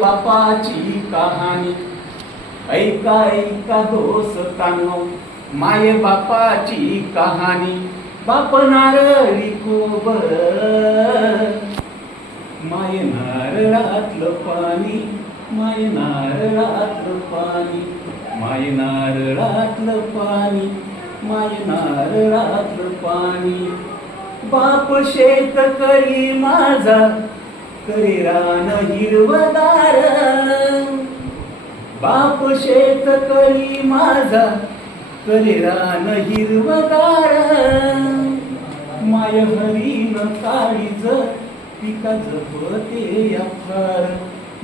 बापाची कहाणी. ऐका ऐका दोस्तांनो माय बापाची कहाणी. बाप नारळी कोबर. माय नारळातलं पाणी माय नारळातलं पाणी. माय नारळातलं पाणी माय नारळातलं पाणी. बाप शेतकरी माझा करे रान हिरवदार बाप शेतकरी माझा करे रान हिरवदार माय हरीन काळीज पिका जपते या फार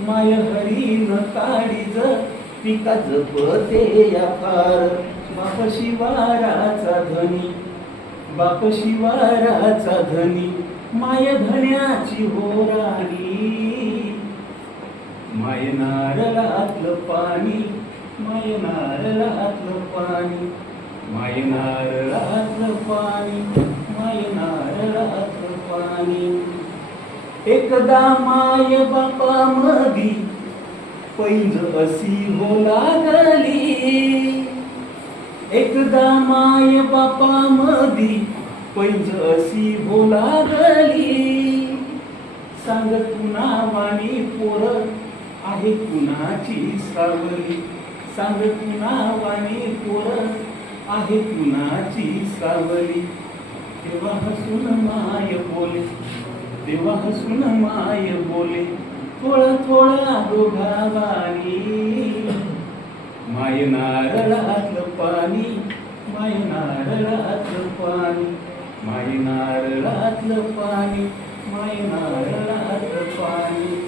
माय न काळीज पिका जपते या बाप शिवाराचा धनी बाप शिवाराचा धनी माय धन्याची होराणी माय नारळातलं पाणी माय नारळातलं पाणी. माय नारळातलं पाणी माय नारळातलं पाणी. एकदा माय बापा मधी पैंज असी हो लागली. एकदा माय बापा मधी पैंज अशी हो लागली सांग वाणी पोर आहे कुणाची सावली? सांग तुना वाणी पोर आहे कुणाची सावली? तेव्हा हसून माय बोले तेव्हा हसून माय बोले थोडा थोडा दोघावानी माय नारळातलं पाणी माय नारळातलं पाणी माय नारळातलं पाणी माय नारळातलं पाणी